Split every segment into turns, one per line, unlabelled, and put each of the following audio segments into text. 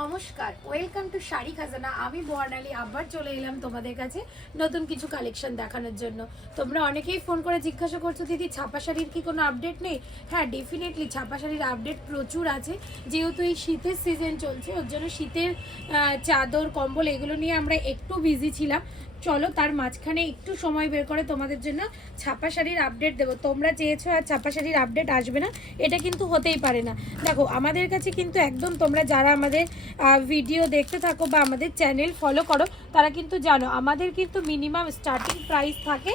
নমস্কার welcome to sari খাজানা। আমি বর্ণালী, আবার চলে এলাম তোমাদের কাছে নতুন কিছু কালেকশন দেখানোর জন্য। তোমরা অনেকেই ফোন করে জিজ্ঞাসা করছ, দিদি, ছাপা শাড়ির কি কোনো আপডেট নেই? হ্যাঁ ডেফিনেটলি ছাপা শাড়ির আপডেট প্রচুর আছে। যেহেতু এই শীতের সিজন চলছে, ওর জন্য শীতের চাদর, কম্বল এগুলো নিয়ে আমরা একটু বিজি ছিলাম। চলো তার মাঝখানে একটু সময় বের করে তোমাদের জন্য ছাপা শাড়ির আপডেট দেবো। তোমরা চেয়েছো আর ছাপা শাড়ির আপডেট আসবে না, এটা কিন্তু হতেই পারে না। দেখো, আমাদের কাছে কিন্তু একদম তোমরা যারা আমাদের ভিডিও দেখতে থাকো বা আমাদের চ্যানেল ফলো করো, তারা কিন্তু জানো, আমাদের কিন্তু মিনিমাম স্টার্টিং প্রাইস থাকে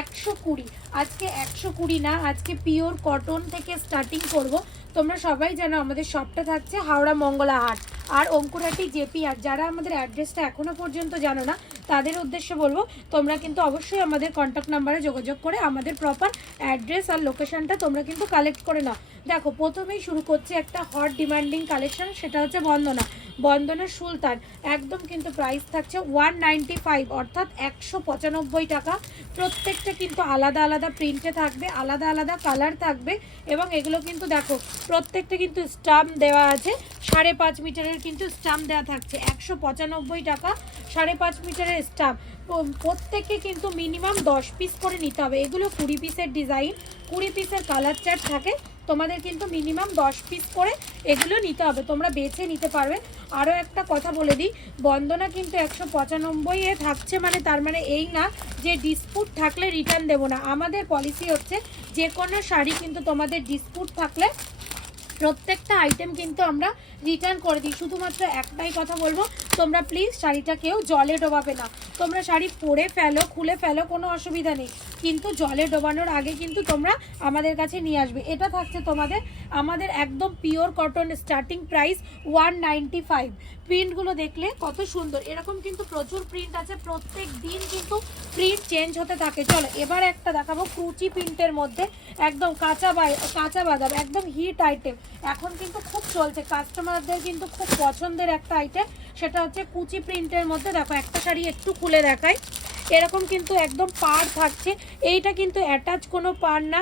একশো কুড়ি। আজকে একশো কুড়ি না, আজকে পিওর কটন থেকে স্টার্টিং করব। তোমরা সবাই জানো আমাদের শপটা থাকছে হাওড়া মঙ্গলা হাট। আর অঙ্কুরহাটি জেপি আর যারা আমাদের অ্যাড্রেসটা এখনও পর্যন্ত জানো না তাদের উদ্দেশ্যে বলব, তোমরা কিন্তু অবশ্যই আমাদের কন্ট্যাক্ট নাম্বারে যোগাযোগ করে আমাদের প্রপার অ্যাড্রেস আর লোকেশনটা তোমরা কিন্তু কালেক্ট করে নাও। দেখো, প্রথমেই শুরু করছে একটা হট ডিমান্ডিং কালেকশন সেটা হচ্ছে বন্দনা। বন্দনা সুলতান, একদম কিন্তু প্রাইস থাকছে ওয়ান নাইনটি ফাইভ অর্থাৎ একশো পঁচানব্বই টাকা। প্রত্যেকটা কিন্তু আলাদা আলাদা প্রিন্টে থাকবে, আলাদা আলাদা কালার থাকবে এবং এগুলো কিন্তু দেখো, প্রত্যেকটা কিন্তু স্টাম্প দেওয়া আছে, সাড়ে পাঁচ মিটারের কিন্তু স্টাম্প দেওয়া থাকছে, একশো পঁচানব্বই টাকা। সাড়ে পাঁচ মিটারের স্টাম্প। প্রত্যেককে কিন্তু মিনিমাম দশ পিস করে নিতে হবে। এগুলো কুড়ি পিসের ডিজাইন কুড়ি পিসের কালার চার্ট থাকে। তোমাদের কিন্তু মিনিমাম দশ পিস করে এগুলো নিতে হবে। তোমরা বেছে নিতে পারবে। আরও একটা কথা বলে দিই, বন্দনা কিন্তু একশো পঁচানব্বই এ থাকছে মানে তার মানে এই না যে ডিসপুট থাকলে রিটার্ন দেবো না। আমাদের পলিসি হচ্ছে যে কোনো শাড়ি কিন্তু তোমাদের ডিসপুট থাকলে প্রত্যেকটা আইটেম কিন্তু আমরা রিটার্ন করে দিই। শুধুমাত্র একটাই কথা বলব তোমরা প্লিজ শাড়িটা কেউ জলে ডোবাবে না। তোমরা শাড়ি পরে ফেলো, খুলে ফেলো, কোনো অসুবিধা নেই। কিন্তু জলে ডোবানোর আগে কিন্তু তোমরা আমাদের কাছে নিয়ে আসবে। এটা থাকছে তোমাদের, আমাদের একদম pure cotton starting price one ninety five প্রিন্টগুলো দেখলে কত সুন্দর। এরকম কিন্তু প্রচুর প্রিন্ট আছে। প্রত্যেক দিন কিন্তু প্রিন্ট চেঞ্জ হতে থাকে। চলো, এবার একটা দেখাবো ক্রুচি প্রিন্টের মধ্যে। একদম কাঁচা বাই, কাঁচা বাদাম, একদম হিট আইটেম এখন কিন্তু খুব চলছে। কাস্টমারদের কিন্তু খুব পছন্দের একটা আইটেম সেটা হচ্ছে কুচি প্রিন্টের মধ্যে। দেখো, একটা শাড়ি একটু খুলে দেখাই। এরকম কিন্তু একদম পার থাকছে। এইটা কিন্তু অ্যাটাচ কোনো পার না।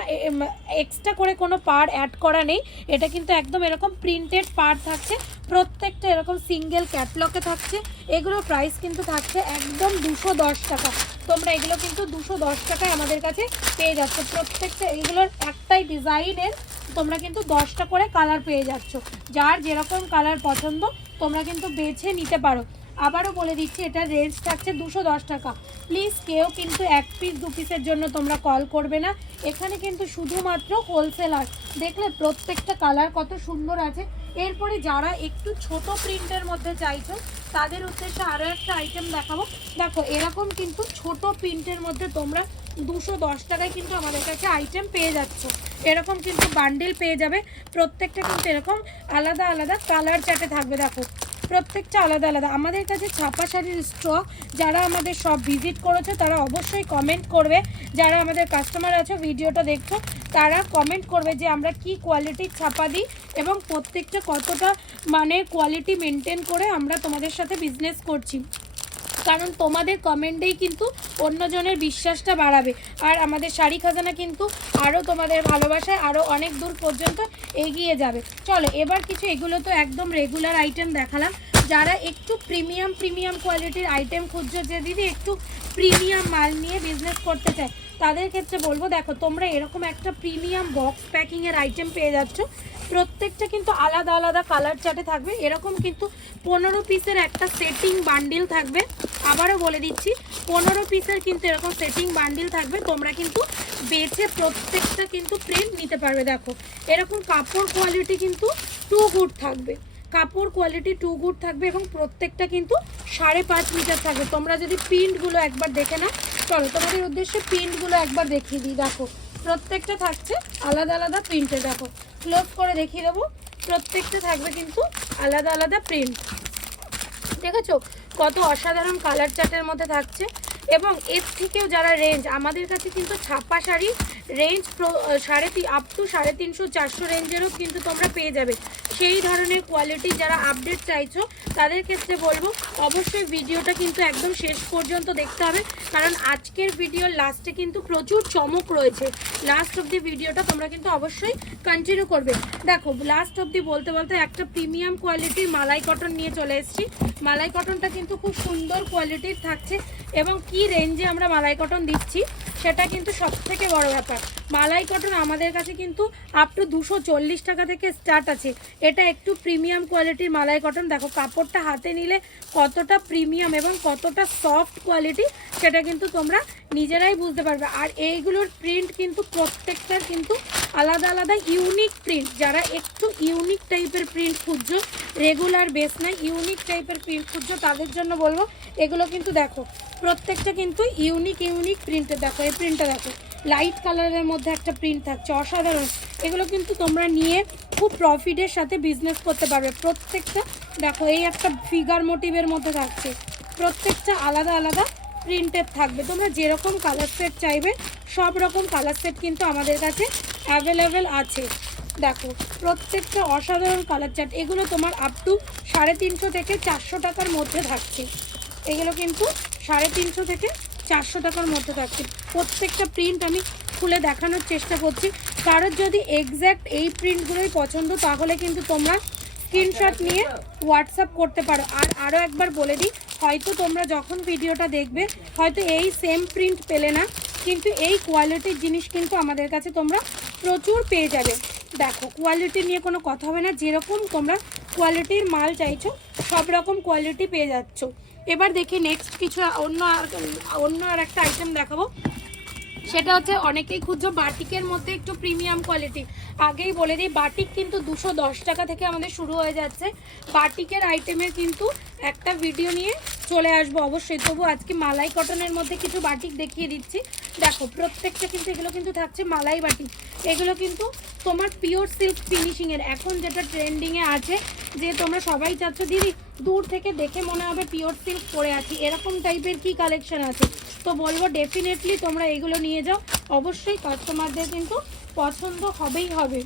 এক্সট্রা করে কোনো পার অ্যাড করা নেই। এটা কিন্তু একদম এরকম প্রিন্টেড পার থাকছে। প্রত্যেকটা এরকম সিঙ্গেল ক্যাটলকে থাকছে। এগুলো প্রাইস কিন্তু থাকছে একদম দুশো দশ টাকা। তোমরা এগুলো কিন্তু দুশো দশ টাকায় আমাদের কাছে পেয়ে যাচ্ছ। প্রত্যেকটা এগুলোর একটাই ডিজাইনের তোমরা কিন্তু দশটা করে কালার পেয়ে যাচ্ছ। যার যেরকম কালার পছন্দ, তোমরা কিন্তু বেছে নিতে পারো। আবারও বলে দিচ্ছি, এটা রেঞ্জ থাকছে দুশো দশ টাকা। প্লিজ কেউ কিন্তু এক পিস, দু পিসের জন্য তোমরা কল করবে না। এখানে কিন্তু শুধুমাত্র হোলসেলার। দেখলে প্রত্যেকটা কালার কত সুন্দর আছে। এরপরে যারা একটু ছোট প্রিন্টের মধ্যে চাইছো তাদের উদ্দেশ্যে আরও একটা আইটেম দেখাবো। দেখো, এরকম কিন্তু ছোট প্রিন্টের মধ্যে তোমরা দুশো দশ টাকায় কিন্তু আমাদের কাছে আইটেম পেয়ে যাচ্ছ। এরকম কিন্তু বান্ডেল পেয়ে যাবে। প্রত্যেকটা কিন্তু এরকম আলাদা আলাদা কালার চাটে থাকবে, দেখো। প্রত্যেকটা আলাদা আলাদা। আমাদের কাছে ছাপা শাড়ির স্টক যারা আমাদের সব ভিজিট করেছে, তারা অবশ্যই কমেন্ট করবে। যারা আমাদের কাস্টমার আছে, ভিডিওটা দেখছ, তারা কমেন্ট করবে যে আমরা কি কোয়ালিটির ছাপা দিই এবং প্রত্যেকটা কতটা মানে কোয়ালিটি মেনটেন করে আমরা তোমাদের সাথে বিজনেস করছি। কারণ তোমাদের কমেন্টেই কিন্তু অন্যজনের বিশ্বাসটা বাড়াবে। আর আমাদের শাড়ি খাজানা কিন্তু আরও তোমাদের ভালোবাসায় আরও অনেক দূর পর্যন্ত এগিয়ে যাবে। চলো, এবার কিছু এগুলো তো একদম রেগুলার আইটেম দেখালাম। যারা একটু প্রিমিয়াম প্রিমিয়াম কোয়ালিটির আইটেম খুঁজছো, যে দিদি একটু প্রিমিয়াম মাল নিয়ে বিজনেস করতে চায় তাদের ক্ষেত্রে বলব, দেখো, তোমরা এরকম একটা প্রিমিয়াম বক্স প্যাকিংয়ের আইটেম পেয়ে যাচ্ছ। প্রত্যেকটা কিন্তু আলাদা আলাদা কালার চার্টে থাকবে। এরকম কিন্তু পনেরো পিসের একটা সেটিং বান্ডিল থাকবে। আবারও বলে দিচ্ছি, পনেরো পিসের কিন্তু এরকম সেটিং বান্ডিল থাকবে। তোমরা কিন্তু বেছে প্রত্যেকটা কিন্তু প্রিন্ট নিতে পারবে, দেখো। এরকম কাপড় কোয়ালিটি কিন্তু টু গুড থাকবে। কাপড় কোয়ালিটি টু গুড থাকবে এবং প্রত্যেকটা কিন্তু সাড়ে পাঁচ মিটার থাকবে। তোমরা যদি প্রিন্টগুলো একবার দেখে নাও চলো, তোমাদের উদ্দেশ্যে প্রিন্টগুলো একবার দেখিয়ে দিই, দেখো। প্রত্যেকটা থাকছে আলাদা আলাদা প্রিন্টে দেখো। ক্লোজ করে দেখিয়ে দেবো। প্রত্যেকটা থাকবে কিন্তু আলাদা আলাদা প্রিন্ট দেখেছ? কত অসাধারণ কালার চার্টের মধ্যে থাকছে। এবং এর থেকেও যারা রেঞ্জ আমাদের কাছে কিন্তু ছাপা শাড়ি রেঞ্জ সাড়ে আপ টু সাড়ে তিনশো, চারশো রেঞ্জেরও কিন্তু তোমরা পেয়ে যাবে। সেই ধরনের কোয়ালিটি যারা আপডেট চাইছো, তাদের ক্ষেত্রে বলব, অবশ্যই ভিডিওটা কিন্তু একদম শেষ পর্যন্ত দেখতে হবে। কারণ আজকের ভিডিওর লাস্টে কিন্তু প্রচুর চমক রয়েছে। লাস্ট অব্দি ভিডিওটা তোমরা কিন্তু অবশ্যই কন্টিনিউ করবে। দেখো লাস্ট অব্দি বলতে বলতে একটা প্রিমিয়াম কোয়ালিটির মালাই কটন নিয়ে চলে এসেছি। মালাই কটনটা কিন্তু খুব সুন্দর কোয়ালিটির থাকছে এবং কি রেঞ্জে আমরা মালাই কটন দিচ্ছি? সেটা কিন্তু সব থেকে বড় ব্যাপার। মালাই কটন আমাদের কাছে কিন্তু আপ টু দুশো চল্লিশ টাকা থেকে স্টার্ট আছে। এটা একটু প্রিমিয়াম কোয়ালিটির মালাই কটন দেখো, কাপড়টা হাতে নিলে কতটা প্রিমিয়াম এবং কতটা সফট কোয়ালিটি সেটা কিন্তু তোমরা নিজেরাই বুঝতে পারবে। আর এইগুলোর প্রিন্ট কিন্তু প্রত্যেকটার কিন্তু আলাদা আলাদা ইউনিক প্রিন্ট যারা একটু ইউনিক টাইপের প্রিন্ট খুঁজছো রেগুলার বেস নাই ইউনিক টাইপের প্রিন্ট খুঁজছো, তাদের জন্য বলব, এগুলো কিন্তু দেখো প্রত্যেকটা কিন্তু ইউনিক ইউনিক প্রিন্টে দেখো, এই প্রিন্টটা দেখো। লাইট কালারের মধ্যে একটা প্রিন্ট থাকছে, অসাধারণ। এগুলো কিন্তু তোমরা নিয়ে খুব প্রফিটের সাথে বিজনেস করতে পারবে। প্রত্যেকটা, দেখো, এই একটা ফিগার মোটিভের মধ্যে থাকছে। প্রত্যেকটা আলাদা আলাদা প্রিন্টেড থাকবে। তোমরা যেরকম কালার সেট চাইবে, সব রকম কালার সেট কিন্তু আমাদের কাছে অ্যাভেলেবেল আছে। দেখো, প্রত্যেকটা অসাধারণ কালার চার্ট এগুলো তোমার আপ টু সাড়ে তিনশো থেকে চারশো টাকার মধ্যে থাকছে। এগুলো কিন্তু সাড়ে তিনশো থেকে চারশো টাকার মধ্যে থাকছে। প্রত্যেকটা প্রিন্ট আমি খুলে দেখানোর চেষ্টা করছি। কারোর যদি এক্স্যাক্ট এই প্রিন্টগুলোই পছন্দ, তাহলে কিন্তু তোমরা স্ক্রিনশট নিয়ে হোয়াটসঅ্যাপ করতে পারো। আর আরও একবার বলে দিই, হয়তো তোমরা যখন ভিডিওটা দেখবে, হয়তো এই সেম প্রিন্ট পেলে না, কিন্তু এই কোয়ালিটির জিনিস কিন্তু আমাদের কাছে তোমরা প্রচুর পেয়ে যাবে। দেখো কোয়ালিটি নিয়ে কোনো কথা হবে না। যেরকম তোমরা কোয়ালিটির মাল চাইছো সব রকম কোয়ালিটি পেয়ে যাচ্ছ। এবার দেখি নেক্সট কিছু অন্য আর- অন্য আর একটা আইটেম দেখাবো। সেটা হচ্ছে অনেকেই খুঁজছো বাটিকের মধ্যে একটু প্রিমিয়াম কোয়ালিটি আগেই বলে দিই, বাটিক কিন্তু দুশো টাকা থেকে আমাদের শুরু হয়ে যাচ্ছে। বাটিকের আইটেমের কিন্তু একটা ভিডিও নিয়ে চলে আসব অবশ্যই। তবু আজকে মালাই কটনের মধ্যে কিছু বাটিক দেখিয়ে দিচ্ছি। দেখো, প্রত্যেকটা কিন্তু এগুলো কিন্তু থাকছে মালাই বাটিক। এগুলো কিন্তু তোমার পিওর সিল্ক ফিনিশিংয়ের এখন যেটা ট্রেন্ডিংয়ে আছে, যে তোমরা সবাই চাচ্ছ, দিদি, দূর থেকে দেখে মনে হবে পিওর সিল্ক পরে আছি। এরকম টাইপের কি কালেকশন আছে? তো বলব ডেফিনেটলি তোমরা এগুলো নিয়ে যাও। অবশ্যই কাস্টমারদের কিন্তু পছন্দ হবেই হবে।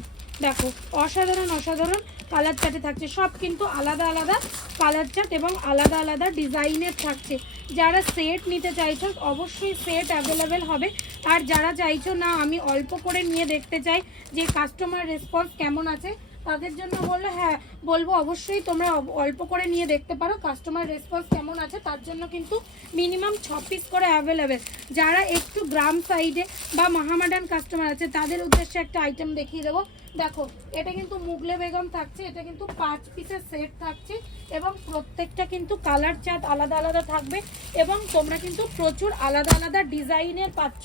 দেখো, অসাধারণ অসাধারণ। কালার চার্টে থাকছে। সব কিন্তু আলাদা আলাদা কালার চার্ট এবং আলাদা আলাদা ডিজাইনের থাকছে। যারা সেট নিতে চাইছো, অবশ্যই সেট অ্যাভেলেবেল হবে। আর যারা চাইছো না, আমি অল্প করে নিয়ে দেখতে চাই যে কাস্টমার রেসপন্স কেমন আছে, তাদের জন্য বলল হ্যাঁ বলব অবশ্যই তোমরা অল্প করে নিয়ে দেখতে পারো কাস্টমার রেসপন্স কেমন আছে, তার জন্য কিন্তু মিনিমাম ছ পিস করে অ্যাভেলেবেল যারা একটু গ্রাম সাইডে বা মহামাডান কাস্টমার আছে, তাদের উদ্দেশ্যে একটা আইটেম দেখিয়ে দেবো। দেখো, এটা কিন্তু মুগলে বেগম থাকছে, এটা কিন্তু পাঁচ পিসের সেট থাকছে এবং প্রত্যেকটা কিন্তু কালার চাঁদ আলাদা আলাদা থাকবে এবং তোমরা কিন্তু প্রচুর আলাদা আলাদা ডিজাইনের পাচ্ছ,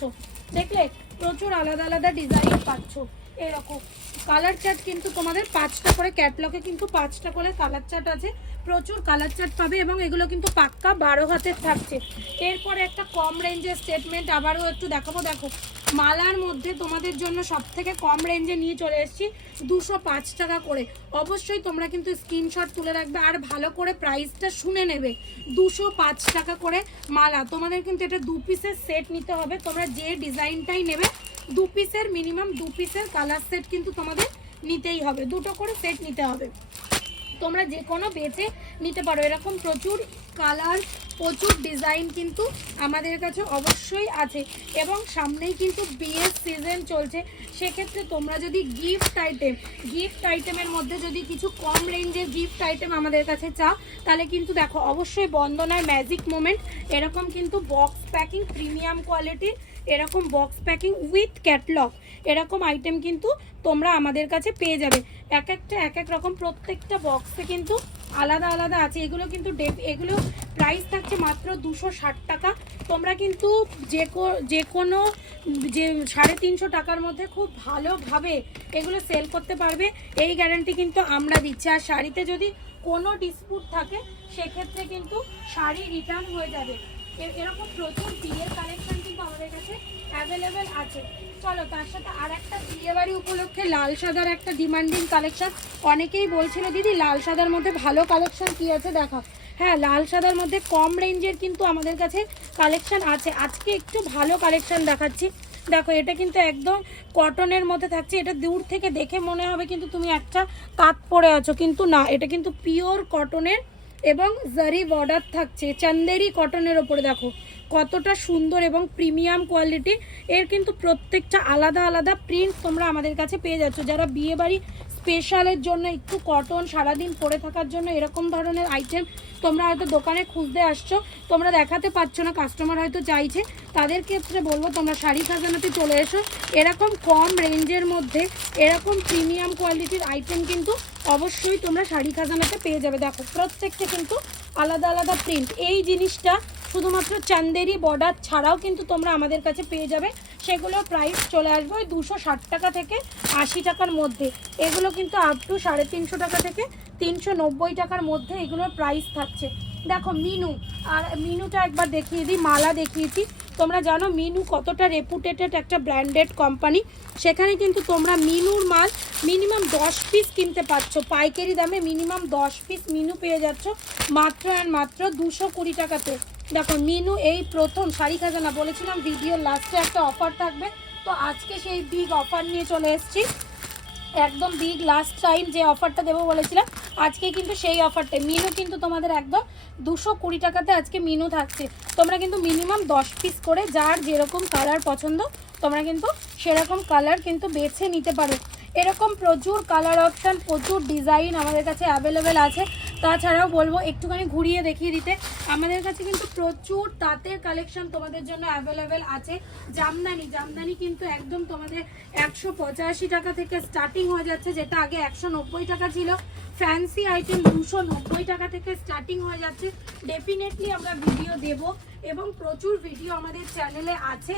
দেখলে? প্রচুর আলাদা আলাদা ডিজাইন পাচ্ছ। এরকম। কালার চার্ট কিন্তু তোমাদের পাঁচটা করে ক্যাটলগে কিন্তু পাঁচটা করে কালার চার্ট আছে। প্রচুর কালার চার্ট পাবে এবং এগুলো কিন্তু পাক্কা বারো হাতের থাকছে। এরপরে একটা কম রেঞ্জের স্টেটমেন্ট আবারও একটু দেখাবো। দেখো, মালার মধ্যে তোমাদের জন্য সব থেকে কম রেঞ্জে নিয়ে চলে এসেছি দুশো পাঁচ টাকা করে। অবশ্যই তোমরা কিন্তু স্ক্রিনশট তুলে রাখবে আর ভালো করে প্রাইসটা শুনে নেবে। দুশো পাঁচ টাকা করে মালা। তোমাদের কিন্তু এটা দু পিসের সেট নিতে হবে। তোমরা যে ডিজাইনটাই নেবে দু পিসের মিনিমাম দু পিসের কালার সেট কিন্তু তোমাদের নিতেই হবে। দুটো করে সেট নিতে হবে। তোমরা যে কোনো বেচে নিতে পারো। এরকম প্রচুর কালার প্রচুর ডিজাইন কিন্তু আমাদের কাছে অবশ্যই আছে। এবং সামনেই কিন্তু বিয়ের সিজন চলছে। সেক্ষেত্রে তোমরা যদি গিফট আইটেম গিফট আইটেমের মধ্যে যদি কিছু কম রেঞ্জের গিফট আইটেম আমাদের কাছে চাও, তাহলে কিন্তু দেখো, অবশ্যই বন্দনার ম্যাজিক মোমেন্ট এরকম কিন্তু বক্স প্যাকিং প্রিমিয়াম কোয়ালিটির এরকম বক্স প্যাকিং উইথ ক্যাটলগ এরকম আইটেম কিন্তু তোমরা আমাদের কাছে পেয়ে যাবে। এক একটা, এক এক রকম প্রত্যেকটা বক্সে কিন্তু আলাদা আলাদা আছে। এগুলো কিন্তু ডে- এগুলো প্রাইস থাকছে মাত্র দুশো ষাট টাকা। তোমরা কিন্তু যে যে কোনো, যে সাড়ে তিনশো টাকার মধ্যে খুব ভালোভাবে এগুলো সেল করতে পারবে। এই গ্যারান্টি কিন্তু আমরা দিচ্ছি। আর শাড়িতে যদি কোনো ডিসপুট থাকে, সেক্ষেত্রে কিন্তু শাড়ি রিটার্ন হয়ে যাবে। এরকম প্রচুর বিয়ের কালেকশন অ্যাভেলেবেল আছে। চলো, তার সাথে আর একটা বিয়েবাড়ি উপলক্ষে লাল সাদার একটা ডিমান্ডিং কালেকশন অনেকেই দিদি, লাল সাদার মধ্যে ভালো কালেকশন কি আছে? হ্যাঁ লাল সাদার মধ্যে কম রেঞ্জের কিন্তু আমাদের কাছে আছে। আজকে একটু ভালো কালেকশন দেখাচ্ছি। দেখো, এটা কিন্তু একদম কটনের মধ্যে থাকছে। এটা দূর থেকে দেখে মনে হবে কিন্তু তুমি একটা তাঁত পরে আছো, কিন্তু না, এটা কিন্তু পিওর কটনের এবং জারি বর্ডার থাকছে। চান্দেরি কটনের ওপরে দেখো। কতটা সুন্দর এবং প্রিমিয়াম কোয়ালিটি, এর কিন্তু প্রত্যেকটা আলাদা আলাদা প্রিন্ট তোমরা আমাদের কাছে পেয়ে যাচ্ছ। যারা বিয়ে বাড়ি স্পেশালের জন্য একটু কটন সারাদিন পরে থাকার জন্য এরকম ধরনের আইটেম তোমরা হয়তো দোকানে খুঁজতে আসছো, তোমরা দেখাতে পারছ না কাস্টমার হয়তো চাইছে। তাদের ক্ষেত্রে বলব, তোমরা শাড়ি খাজানাতে চলে এসো। এরকম কম রেঞ্জের মধ্যে এরকম প্রিমিয়াম কোয়ালিটির আইটেম কিন্তু অবশ্যই তোমরা শাড়ি খাজানাতে পেয়ে যাবে। দেখো, প্রত্যেকটা কিন্তু আলাদা আলাদা প্রিন্ট এই জিনিসটা শুধুমাত্র চান্দেরি বর্ডার ছাড়াও কিন্তু তোমরা আমাদের কাছে পেয়ে যাবে। সেগুলোর প্রাইস চলে আসবে ওই দুশো টাকা থেকে আশি টাকার মধ্যে। এগুলো কিন্তু আপ টু সাড়ে তিনশো টাকা থেকে তিনশো নব্বই টাকার মধ্যে এগুলোর প্রাইস থাকছে। দেখো মিনু, আর মিনুটা একবার দেখিয়ে দিই, মালা দেখিয়েছি। তোমরা জানো মিনু কতটা রেপুটেটেড একটা ব্র্যান্ডেড কোম্পানি সেখানে কিন্তু তোমরা মিনুর মাল মিনিমাম দশ পিস কিনতে পারছ পাইকারি দামে মিনিমাম দশ পিস মিনু পেয়ে যাচ্ছ। মাত্র আর মাত্র দুশো কুড়ি টাকাতে। দেখো, মিনু এই প্রথম শাড়ি খাজানা বলেছিলাম ভিডিওর লাস্টে একটা অফার থাকবে। তো আজকে সেই বিগ অফার নিয়ে চলে এসেছি। একদম বিগ লাস্ট টাইম যে অফারটা দেবো বলেছিলাম, আজকে কিন্তু সেই অফারটা মিনু কিন্তু তোমাদের একদম দুশো কুড়ি টাকাতে আজকে মিনু থাকছে। তোমরা কিন্তু মিনিমাম দশ পিস করে যার যেরকম কালার পছন্দ, তোমরা কিন্তু সেরকম কালার কিন্তু বেছে নিতে পারো। এরকম প্রচুর কালার অপশান প্রচুর ডিজাইন আমাদের কাছে অ্যাভেলেবেল আছে। তাছাড়াও বলব, একটুখানি ঘুরিয়ে দেখিয়ে দিতে। আমাদের কাছে কিন্তু প্রচুর তাঁতের কালেকশন তোমাদের জন্য অ্যাভেলেবেল আছে। জামদানি জামদানি কিন্তু একদম তোমাদের একশো পঁচাশি টাকা থেকে স্টার্টিং হয়ে যাচ্ছে, যেটা আগে একশো নব্বই টাকা ছিল। ফ্যান্সি আইটেম দুশো নব্বই টাকা থেকে স্টার্টিং হয়ে যাচ্ছে। ডেফিনেটলি আমরা ভিডিও দেব এবং প্রচুর ভিডিও আমাদের চ্যানেলে আছে।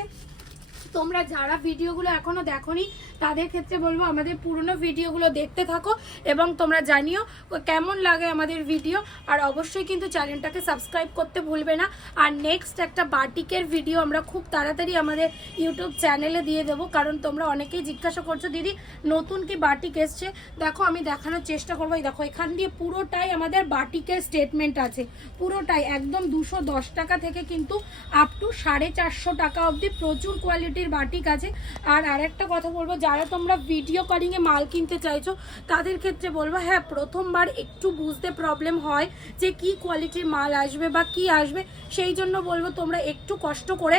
তোমরা যারা ভিডিওগুলো এখনও দেখোনি, তাদের ক্ষেত্রে বলব আমাদের পুরনো ভিডিওগুলো দেখতে থাকো এবং তোমরা জানিও কেমন লাগে আমাদের ভিডিও। আর অবশ্যই কিন্তু চ্যানেলটাকে সাবস্ক্রাইব করতে ভুলবে না। আর নেক্সট একটা বাটিকের ভিডিও আমরা খুব তাড়াতাড়ি আমাদের ইউটিউব চ্যানেলে দিয়ে দেবো। কারণ তোমরা অনেকেই জিজ্ঞাসা করছ, দিদি, নতুন কি বাটিক এসছে? দেখো, আমি দেখানোর চেষ্টা করব। দেখো, এখান দিয়ে পুরোটাই আমাদের বাটিকের স্টেটমেন্ট আছে। পুরোটাই, একদম দুশো টাকা থেকে কিন্তু আপ টু সাড়ে চারশো টাকা অবধি প্রচুর কোয়ালিটির বাটিক আছে। আর আরেকটা কথা বলব, যারা তোমরা ভিডিও কলিংয়ে মাল কিনতে চাইছো, তাদের ক্ষেত্রে বলব হ্যাঁ প্রথমবার একটু বুঝতে প্রবলেম হয় যে কি কোয়ালিটির মাল আসবে বা কি আসবে। সেই জন্য বলব, তোমরা একটু কষ্ট করে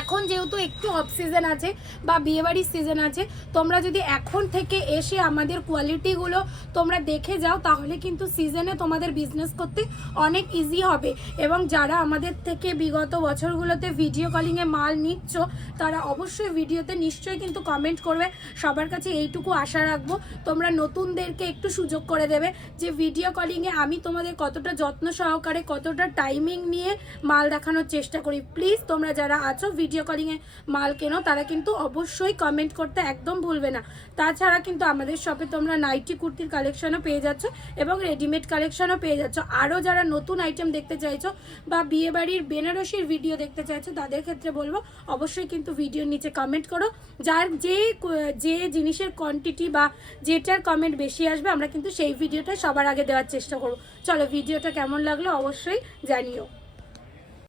এখন যেহেতু একটু অফ সিজন আছে বা বিয়েবাড়ির সিজন আছে, তোমরা যদি এখন থেকে এসে আমাদের কোয়ালিটিগুলো তোমরা দেখে যাও, তাহলে কিন্তু সিজনে তোমাদের বিজনেস করতে অনেক ইজি হবে। এবং যারা আমাদের থেকে বিগত বছরগুলোতে ভিডিও কলিংয়ে মাল নিচ্ছ, তারা অবশ্যই ভিডিওতে নিশ্চয়ই কিন্তু কমেন্ট করবে। সবার কাছে এইটুকু আশা রাখব, তোমরা নতুনদেরকে একটু সুযোগ করে দেবে যে ভিডিও কলিংয়ে আমি তোমাদের কতটা যত্ন সহকারে, কতটা টাইমিং নিয়ে মাল দেখানোর চেষ্টা করি। প্লিজ তোমরা যারা আছো ভিডিও কলিংয়ে মাল কেনো, তারা কিন্তু অবশ্যই কমেন্ট করতে একদম ভুলবে না। তাছাড়া কিন্তু আমাদের শপে তোমরা নাইটি কুর্তির কালেকশনও পেয়ে যাচ্ছ এবং রেডিমেড কালেকশনও পেয়ে যাচ্ছ। আরও যারা নতুন আইটেম দেখতে চাইছো বা বিয়েবাড়ির বেনারসির ভিডিও দেখতে চাইছো, তাদের ক্ষেত্রে বলব, অবশ্যই কিন্তু ভিডিওর নিচে কমেন্ট করো। যার যে যে জিনিসের কোয়ান্টিটি বা যেটার কমেন্ট বেশি আসবে, আমরা কিন্তু সেই ভিডিওটা সবার আগে দেওয়ার চেষ্টা করব। চলো ভিডিওটা কেমন লাগল অবশ্যই জানিও।